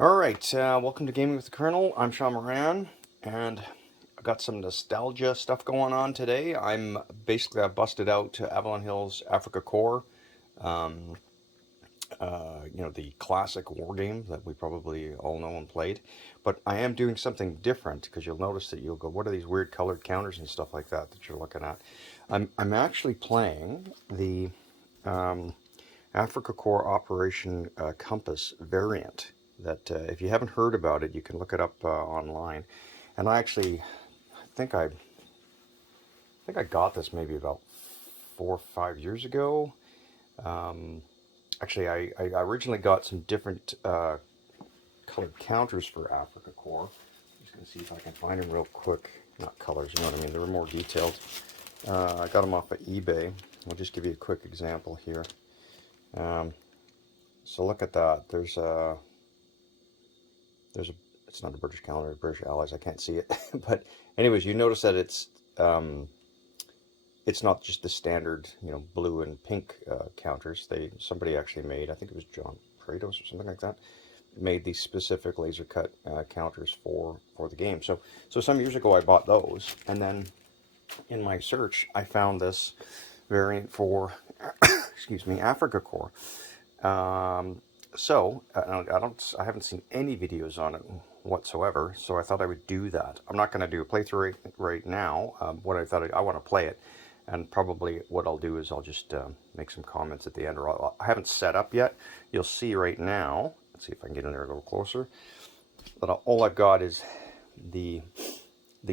Alright, welcome to Gaming with the Colonel. I'm Sean Moran, and I've got some nostalgia stuff going on today. I busted out Avalon Hills Afrika Korps, um, the classic war game that we probably all know and played. But I am doing something different because you'll notice that you'll go, what are these weird colored counters and stuff like that you're looking at? I'm actually playing the Afrika Korps Operation Compass variant. That if you haven't heard about it, you can look it up online. And I think I got this maybe about 4 or 5 years ago. Actually, I originally got some different colored counters for Afrika Korps. I'm just gonna see if I can find them real quick. Not colors, you know what I mean? They were more detailed. I got them off of eBay. I'll just give you a quick example here. So look at that. It's not a British calendar, British Allies. I can't see it, but anyways, you notice that it's not just the standard, blue and pink counters. Somebody actually made, I think it was John Prados or something like that, made these specific laser cut counters for the game. So some years ago I bought those, and then in my search I found this variant for excuse me, Afrika Korps. I haven't seen any videos on it whatsoever, so I thought I would do that. I'm not going to do a playthrough right now. I want to play it, and probably what I'll do is I'll just make some comments at the end. I haven't set up yet. You'll see right now. Let's see if I can get in there a little closer. But all I've got is the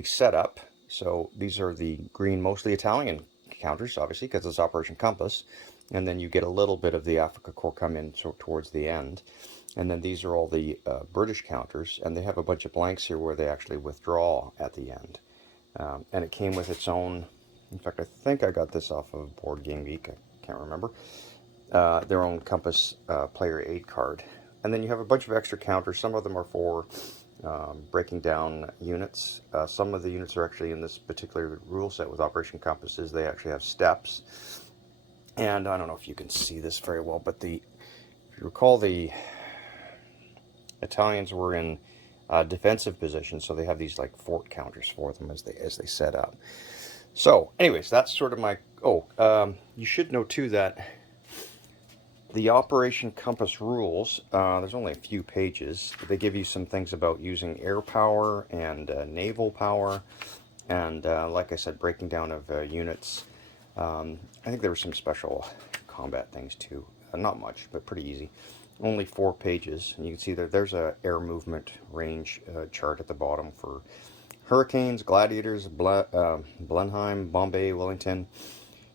setup. So these are the green, mostly Italian counters, obviously, because it's Operation Compass. And then you get a little bit of the Afrika Korps come in towards the end. And then these are all the British counters, and they have a bunch of blanks here where they actually withdraw at the end. And it came with its own, in fact, I think I got this off of Board Game Geek, I can't remember, their own Compass Player Aid card. And then you have a bunch of extra counters. Some of them are for breaking down units. Some of the units are actually in this particular rule set with Operation Compasses. They actually have steps. And I don't know if you can see this very well, but if you recall, the Italians were in defensive position, so they have these like fort counters for them as they set up. So, anyways, that's sort of my. You should know too that the Operation Compass rules. There's only a few pages. They give you some things about using air power and naval power, and like I said, breaking down of units. I think there were some special combat things too. Not much, but pretty easy. Only 4 pages, and you can see there's a air movement range chart at the bottom for Hurricanes, Gladiators, Blenheim, Bombay, Wellington,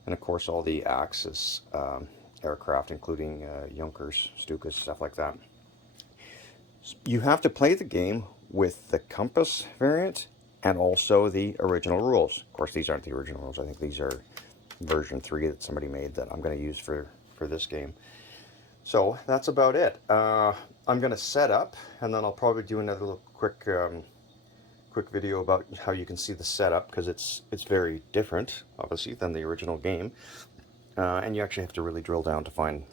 and of course all the Axis aircraft, including Junkers, Stukas, stuff like that. You have to play the game with the Compass variant and also the original rules. Of course, these aren't the original rules. I think these are version 3 that somebody made that I'm going to use for this game. So that's about it. I'm going to set up, and then I'll probably do another little quick video about how you can see the setup, because it's very different, obviously, than the original game. And you actually have to really drill down to find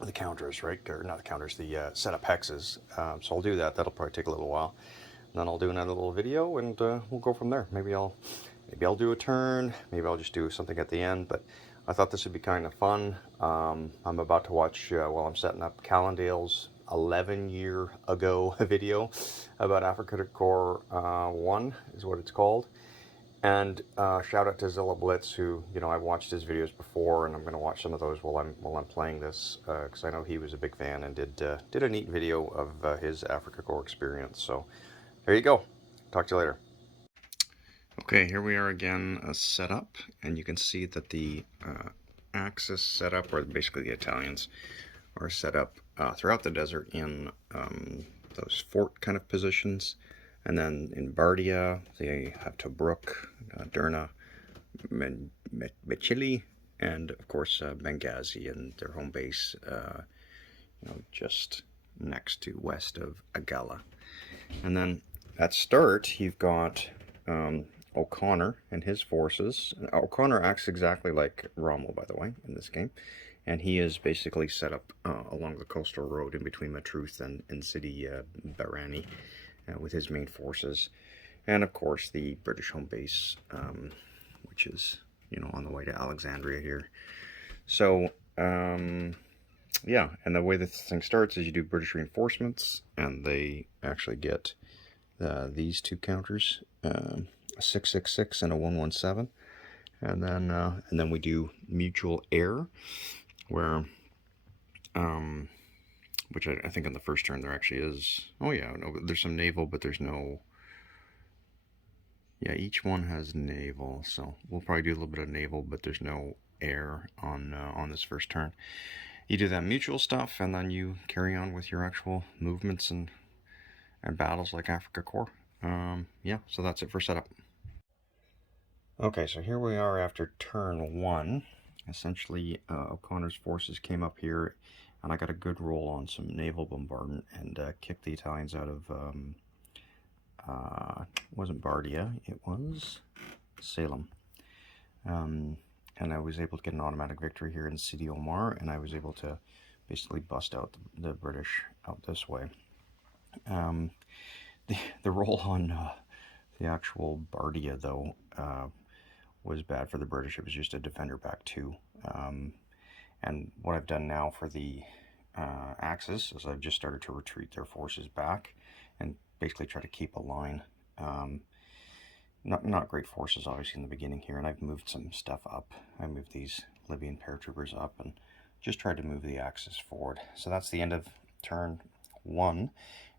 the counters, right? Or not the counters, the setup hexes. So I'll do that. That'll probably take a little while. And then I'll do another little video, and we'll go from there. Maybe I'll do a turn. Maybe I'll just do something at the end. But I thought this would be kind of fun. I'm about to watch, while I'm setting up, Callendale's 11-year ago video about Afrika Korps 1 is what it's called. And shout out to Zilla Blitz, who, I watched his videos before, and I'm going to watch some of those while I'm playing this, because I know he was a big fan and did a neat video of his Afrika Korps experience. So there you go. Talk to you later. Okay, here we are again, set up, and you can see that the Axis setup, or basically the Italians, are set up throughout the desert in those fort kind of positions. And then in Bardia, they have Tobruk, Derna, Mechili, and of course Benghazi, and their home base, just next to west of Agala. And then at start, you've got O'Connor and his forces. O'Connor acts exactly like Rommel, by the way, in this game. and he is basically set up along the coastal road in between Matruth and City Barani with his main forces. And of course the British home base, which is, you know, on the way to Alexandria here. So, yeah, and the way this thing starts is you do British reinforcements, and they actually get these two counters, a 666 and a 117, and then we do mutual air, where, which I think on the first turn there actually is. Oh yeah, no, there's some naval, but there's no. Yeah, each one has naval, so we'll probably do a little bit of naval, but there's no air on this first turn. You do that mutual stuff, and then you carry on with your actual movements and battles like Afrika Korps. Yeah, so that's it for setup. Okay, so here we are after turn one. Essentially, O'Connor's forces came up here, and I got a good roll on some naval bombardment and kicked the Italians out of, it wasn't Bardia, it was Salem. And I was able to get an automatic victory here in Sidi Omar, and I was able to basically bust out the British out this way. The roll on the actual Bardia, though, was bad for the British. It was just a defender back 2. And what I've done now for the Axis is I've just started to retreat their forces back and basically try to keep a line. Not great forces, obviously, in the beginning here, and I've moved some stuff up. I moved these Libyan paratroopers up and just tried to move the Axis forward. So that's the end of turn 1.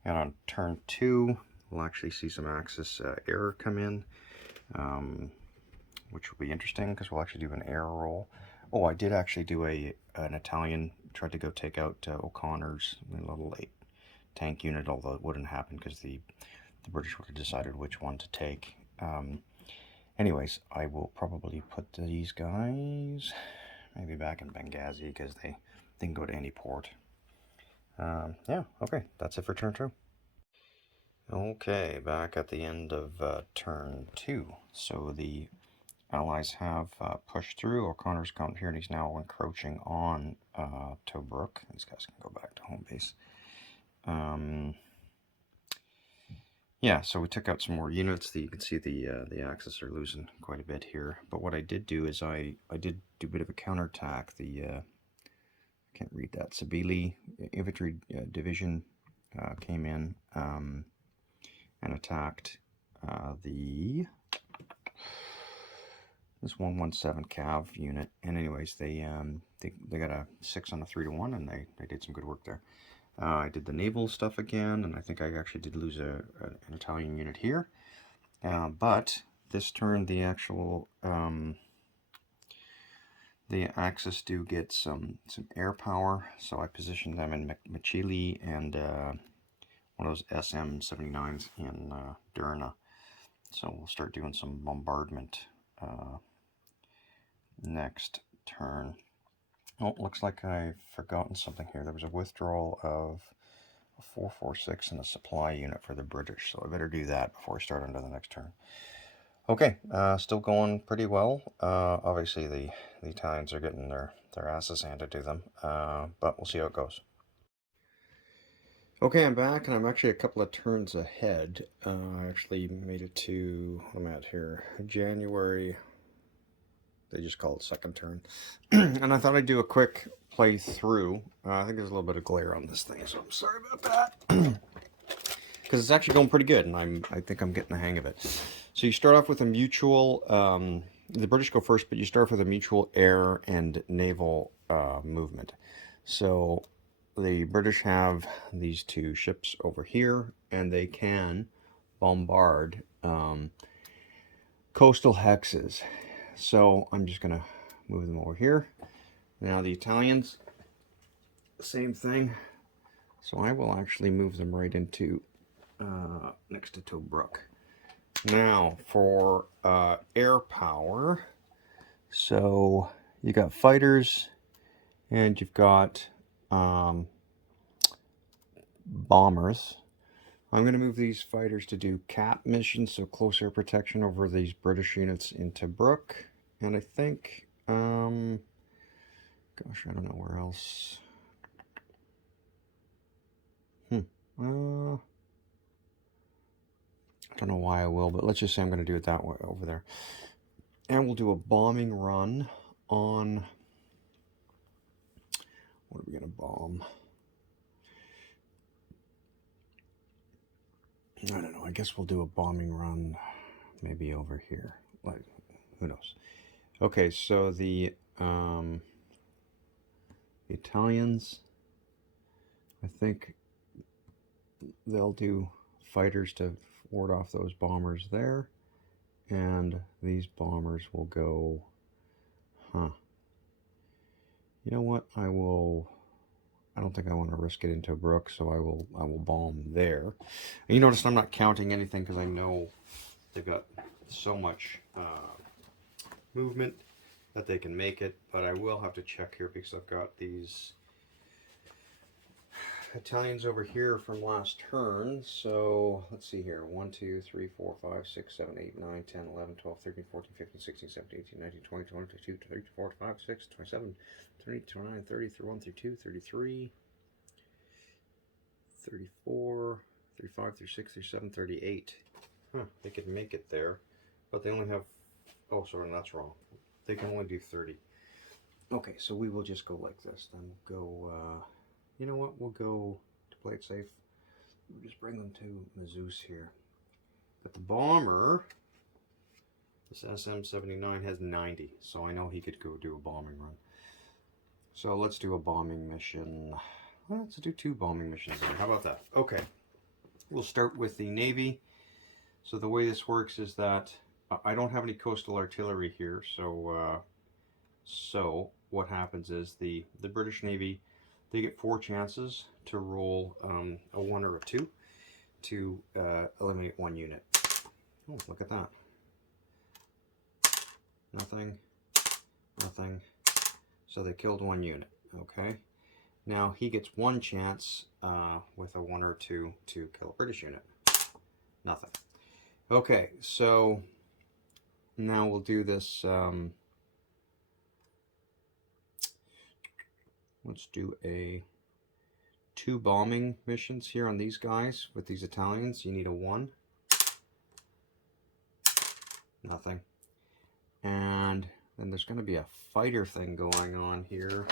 And on turn 2, we'll actually see some Axis air come in, which will be interesting because we'll actually do an air roll. Oh, I did actually do an Italian, tried to go take out O'Connor's little tank unit, although it wouldn't happen because the British would have decided which one to take. Anyways, I will probably put these guys maybe back in Benghazi because they can go to any port. Yeah, okay, that's it for turn 2. Okay, back at the end of turn 2. So the Allies have pushed through. O'Connor's come here and he's now encroaching on Tobruk. These guys can go back to home base. Yeah, so we took out some more units. You can see the Axis are losing quite a bit here. But what I did do is I did do a bit of a counterattack. I can't read that. Sabili Infantry Division came in and attacked this 117 Cav unit. And anyways, they got a 6 on a 3-1, and they did some good work there. I did the naval stuff again, and I think I actually did lose an Italian unit here. But this turn, the actual the Axis do get some air power, so I positioned them in Machili and one of those SM-79s in Derna. So we'll start doing some bombardment next turn. Oh, it looks like I've forgotten something here. There was a withdrawal of a 446 and a supply unit for the British, so I better do that before I start onto the next turn. Okay, still going pretty well. Obviously, the Italians are getting their asses handed to them, but we'll see how it goes. Okay, I'm back, and I'm actually a couple of turns ahead. I actually made it to, what am I at here, January. They just call it second turn. And I thought I'd do a quick playthrough. I think there's a little bit of glare on this thing, so I'm sorry about that. Because it's actually going pretty good, and I think I'm getting the hang of it. So you start off with a mutual, the British go first, but you start with a mutual air and naval movement. So the British have these 2 ships over here, and they can bombard coastal hexes. So I'm just going to move them over here. Now the Italians, same thing. So I will actually move them right into next to Tobruk. Now for air power. So you got fighters and you've got bombers. I'm going to move these fighters to do cap missions, so close air protection over these British units in Tobruk. And I think, Gosh, I don't know where else. I don't know why I will, but let's just say I'm going to do it that way over there. And we'll do a bombing run on... What are we going to bomb? I don't know. I guess we'll do a bombing run maybe over here. Like, who knows? Okay, so the Italians, I think they'll do fighters to ward off those bombers there. And these bombers will go... You know what? I don't think I want to risk it into a brook, so I will bomb there. And you notice I'm not counting anything because I know they've got so much movement that they can make it, but I will have to check here because I've got these Italians over here from last turn. So let's see here: 1, 2, 3, 4, 5, 6, 7, 8, 9, 10, 11, 12, 13, 14, 15, 16, 17, 18, 19, 20, 21, 22, 23, 24, 25, 26, 27, 28, 29, 30, 31, 32, 33, 34, 35, 36, 37, 38. They could make it there, but they only have... Oh, sorry, that's wrong. They can only do 30. Okay, so we will just go like this. Then go... you know what? We'll go to play it safe. We'll just bring them to Mazus here. But the bomber, this SM-79 has 90, so I know he could go do a bombing run. So let's do a bombing mission. Well, let's do 2 bombing missions then. How about that? Okay. We'll start with the Navy. So the way this works is that I don't have any coastal artillery here, so what happens is the British Navy, they get 4 chances to roll a 1 or a 2 to eliminate 1 unit. Oh, look at that. Nothing, nothing. So they killed 1 unit, okay? Now he gets 1 chance with a 1 or 2 to kill a British unit. Nothing. Okay, so now we'll do this. Let's do 2 bombing missions here on these guys with these Italians. You need a 1. Nothing. And then there's going to be a fighter thing going on here.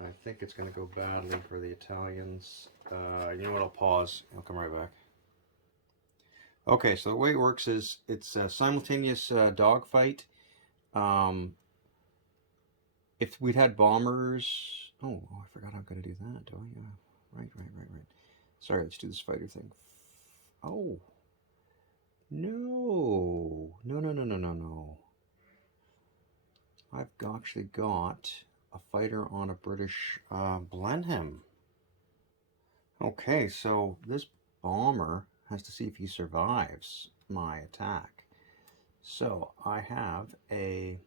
I think it's going to go badly for the Italians. You know what? I'll pause. I'll come right back. Okay, so the way it works is it's a simultaneous dogfight. If we'd had bombers... Oh, I forgot I'm going to do that, do I? Right. Sorry, let's do this fighter thing. Oh. No. I've actually got a fighter on a British Blenheim. Okay, so this bomber has to see if he survives my attack. So I have a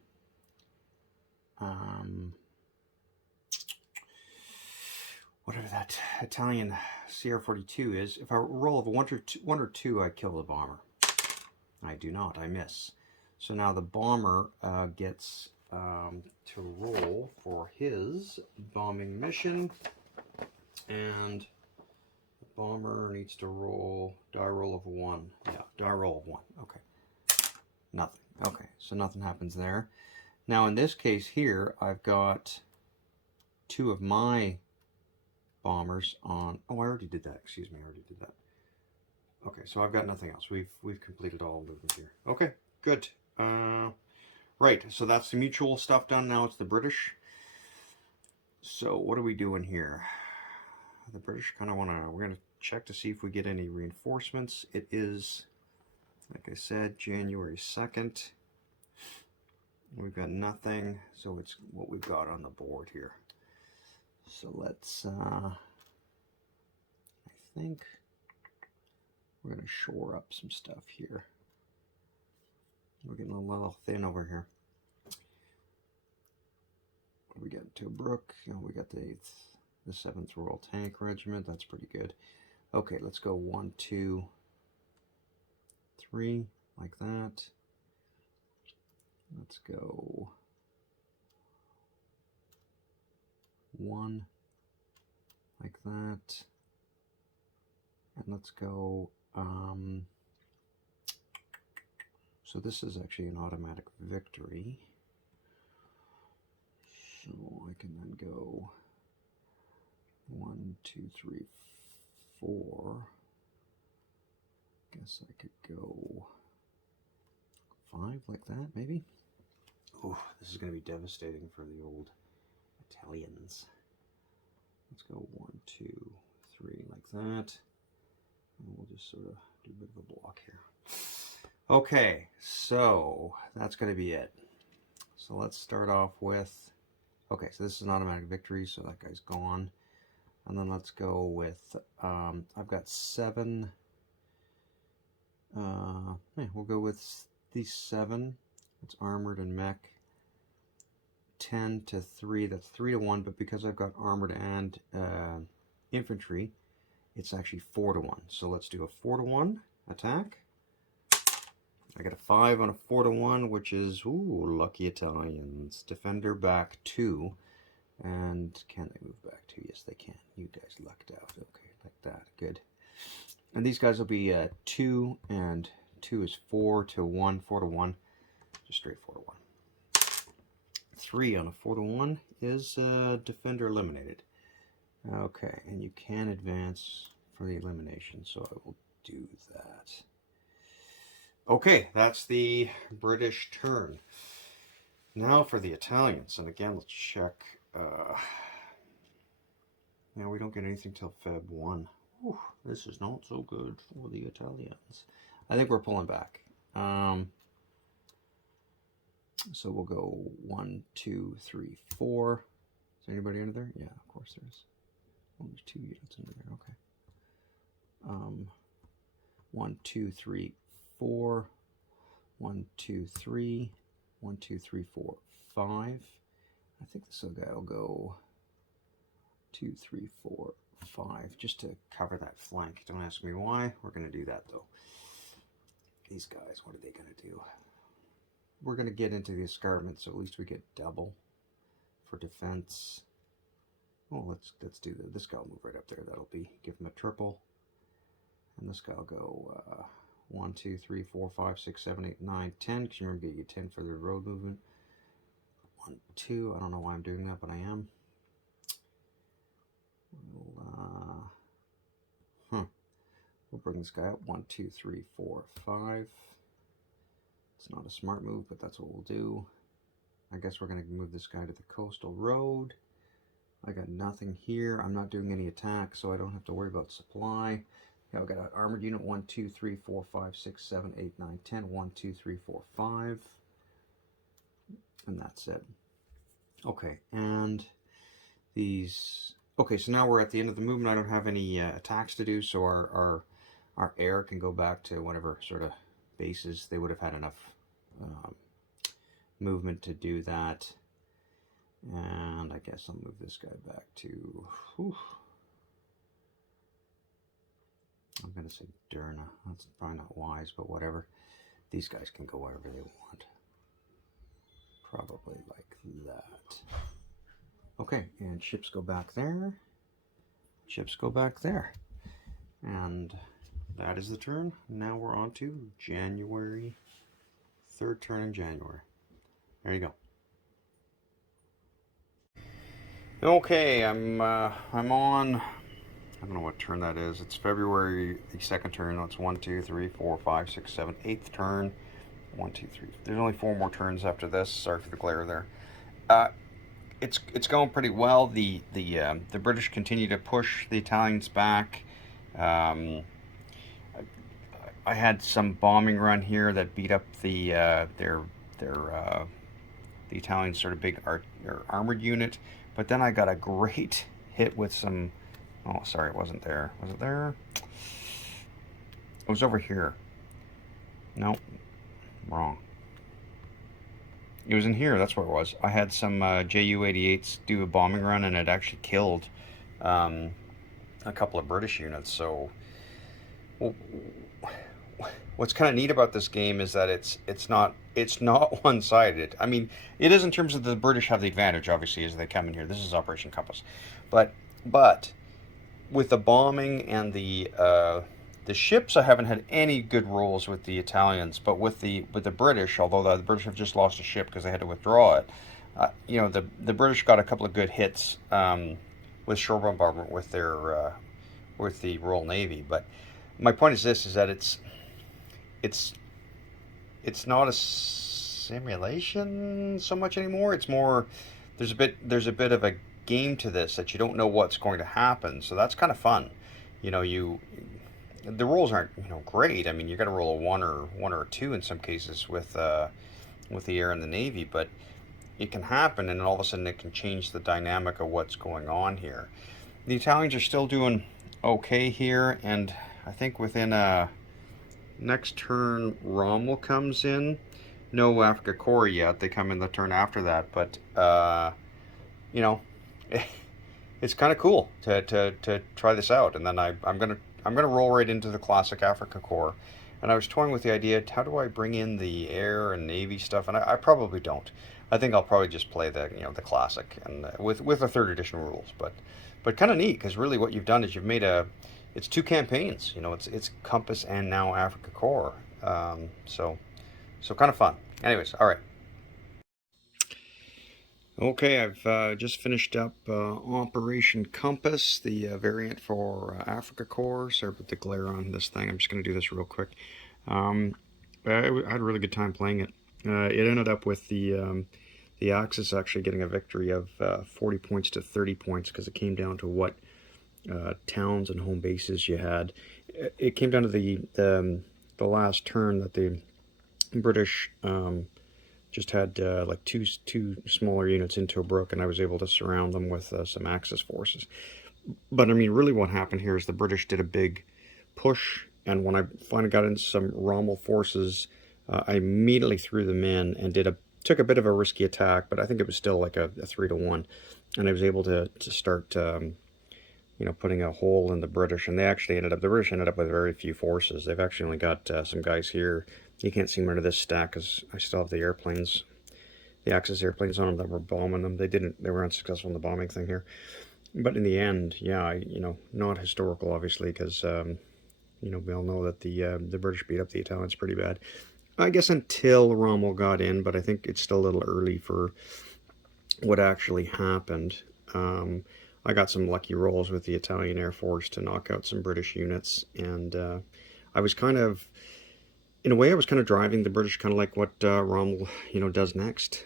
whatever that Italian CR-42 is. If I roll of a 1 or 2, I kill the bomber. I do not. I miss. So now the bomber gets to roll for his bombing mission, and the bomber needs to roll die roll of 1. Yeah, die roll of 1. Okay. Nothing. Okay, so nothing happens there. Now in this case here, I've got 2 of my bombers on... Oh, I already did that. Excuse me, I already did that. Okay, so I've got nothing else. We've completed all movement here. Okay, good. Right, so that's the mutual stuff done. Now it's the British. So what are we doing here? The British kind of want to... We're going to check to see if we get any reinforcements. It is, like I said, January 2nd. We've got nothing, so it's what we've got on the board here. So let's, I think we're going to shore up some stuff here. We're getting a little thin over here. What do we get? To a brook. You know, we got the 7th Royal Tank Regiment. That's pretty good. Okay, let's go 1, 2, 3, like that. Let's go 1 like that. And let's go, so this is actually an automatic victory. So I can then go 1, 2, 3, 4. Guess I could go 5 like that, maybe. Oh, this is going to be devastating for the old Italians. Let's go 1, 2, 3 like that. And we'll just sort of do a bit of a block here. Okay, so that's going to be it. So let's start off with, okay, so this is an automatic victory, so that guy's gone. And then let's go with, I've got 7. Yeah, we'll go with these 7. It's armored and mech. 10 to 3, that's 3 to 1, but because I've got armored and infantry, it's actually 4 to 1. So let's do a 4 to 1 attack. I got a 5 on a 4 to 1, which is, ooh, lucky Italians. Defender back 2. And can they move back 2? Yes, they can. You guys lucked out. Okay, like that. Good. And these guys will be 2, and 2 is 4 to 1. 4 to 1. Just straight 4 to 1. 3 on a 4 to 1 is defender eliminated. Okay, and you can advance for the elimination, so I will do that. Okay, that's the British turn. Now for the Italians, and again, let's check. Yeah, we don't get anything till Feb 1. Whew, this is not so good for the Italians. I think we're pulling back. So we'll go 1, 2, 3, 4. Is there anybody under there? Yeah, of course there is. Oh, there's 2 units under there. Okay. 1, 2, 3, 4. 1, 2, 3. 1, 2, 3, 4, 5. I think this guy will go 2, 3, 4, 5, just to cover that flank. Don't ask me why. We're going to do that though. These guys, what are they going to do? We're going to get into the escarpment, so at least we get double for defense. Oh, let's do that. This guy will move right up there. That'll be, give him a triple. And this guy will go 1, 2, 3, 4, 5, 6, 7, 8, 9, 10. Because you remember, you get 10 for the road movement. 1, 2. I don't know why I'm doing that, but I am. We'll bring this guy up. 1, 2, 3, 4, 5. It's not a smart move, but that's what we'll do. I guess we're going to move this guy to the coastal road. I got nothing here. I'm not doing any attack, so I don't have to worry about supply. Yeah, I've got an armored unit. 1, 2, 3, 4, 5, 6, 7, 8, 9, 10. 1, 2, 3, 4, 5. And that's it. Okay, and these... Okay, so now we're at the end of the movement. I don't have any attacks to do, so our air can go back to whatever sort of bases. They would have had enough movement to do that. And I guess I'll move this guy back to... Whew, I'm going to say Derna. That's probably not wise, but whatever. These guys can go wherever they want. Probably like that. Okay, and ships go back there. Ships go back there. And that is the turn. Now we're on to January. 3rd turn in January. There you go. Okay, I'm on... I don't know what turn that is. It's February, the 2nd turn. That's 1, 2, 3, 4, 5, 6, 7, 8th turn. 1, 2, 3. There's only 4 more turns after this. Sorry for the glare there. It's going pretty well. The British continue to push the Italians back. I had some bombing run here that beat up the Italian sort of big armored unit, but then I got a great hit with some. Oh, sorry, it wasn't there. Was it there? It was over here. Nope, wrong. It was in here, that's where it was. I had some Ju-88s do a bombing run, and it actually killed a couple of British units. So, what's kind of neat about this game is that it's not it's not one-sided. I mean, it is in terms of the British have the advantage, obviously, as they come in here. This is Operation Compass, but with the bombing and the ships, I haven't had any good rolls with the Italians, but with the British, although the British have just lost a ship because they had to withdraw it. You know, the British got a couple of good hits with shore bombardment with the Royal Navy. But my point is this: is that it's it's not a simulation so much anymore. It's more there's a bit of a game to this that you don't know what's going to happen. So that's kind of fun. You know, the rolls aren't great. I mean, you got to roll a one or a two in some cases with the air and the navy, but it can happen, and all of a sudden it can change the dynamic of what's going on here. The Italians are still doing okay here, and I think within next turn Rommel comes in. No Afrika Korps yet. They come in the turn after that, but you know, it's kind of cool to try this out. And then I'm gonna roll right into the classic Afrika Korps. And I was toying with the idea: how do I bring in the air and navy stuff? And I probably don't. I think I'll probably just play the classic and with the third edition rules. But kind of neat, because really what you've done is you've made it's two campaigns. You know, it's Compass and now Afrika Korps. So kind of fun. Anyways, all right. Okay, I've just finished up Operation Compass, the variant for Afrika Korps. Sorry about the glare on this thing. I'm just going to do this real quick. I had a really good time playing it. It ended up with the Axis actually getting a victory of 40 points to 30 points, because it came down to what towns and home bases you had. It came down to the last turn that the British just had like two smaller units into a brook, and I was able to surround them with some Axis forces. But I mean, really what happened here is the British did a big push, and when I finally got into some Rommel forces, I immediately threw them in and took a bit of a risky attack, but I think it was still like a 3-1, and I was able to start putting a hole in the British. And the British ended up with very few forces. They've actually only got some guys here. You can't see them under this stack because I still have the airplanes, the Axis airplanes on them that were bombing them. They were unsuccessful in the bombing thing here. But in the end, yeah, not historical, obviously, because we all know that the British beat up the Italians pretty bad. I guess until Rommel got in, but I think it's still a little early for what actually happened. I got some lucky rolls with the Italian Air Force to knock out some British units, and I was kind of, in a way, I was kind of driving the British, kind of like what Rommel, does next.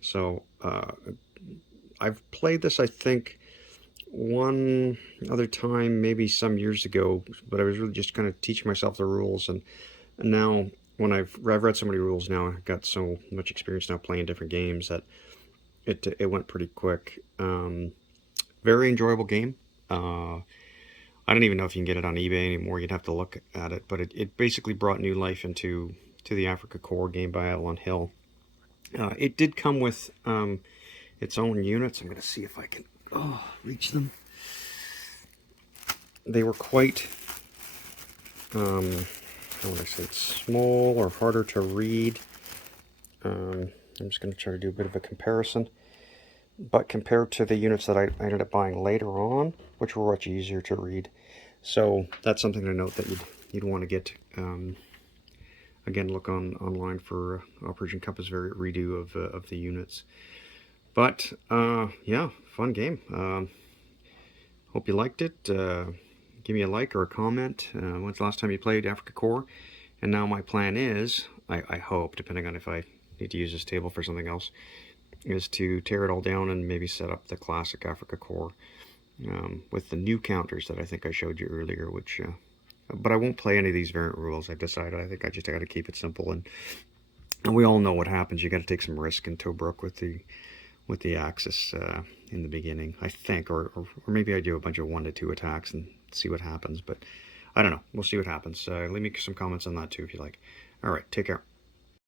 So I've played this, I think, one other time, maybe some years ago, but I was really just kind of teaching myself the rules, and now when I've read so many rules now, I've got so much experience now playing different games that it went pretty quick. Very enjoyable game. I don't even know if you can get it on eBay anymore. You'd have to look at it, but it basically brought new life to the Afrika Korps game by Avalon Hill. It did come with its own units. I'm going to see if I can reach them. They were quite, how would I say, small or harder to read. I'm just going to try to do a bit of a comparison. But compared to the units that I ended up buying later on, which were much easier to read. So that's something to note that you'd want to get. Again, look online for Operation Compass variant redo of the units. But yeah, fun game. Hope you liked it. Give me a like or a comment. When's the last time you played Afrika Korps? And now my plan is, I hope, depending on if I need to use this table for something else, is to tear it all down and maybe set up the classic Afrika Korps with the new counters that I think I showed you earlier, which but I won't play any of these variant rules. I've decided I think I just got to keep it simple, and we all know what happens. You got to take some risk in Tobruk with the Axis in the beginning, I think, or maybe I do a bunch of 1 to 2 attacks and see what happens, but I don't know. We'll see what happens. Leave me some comments on that too if you like. All right, take care.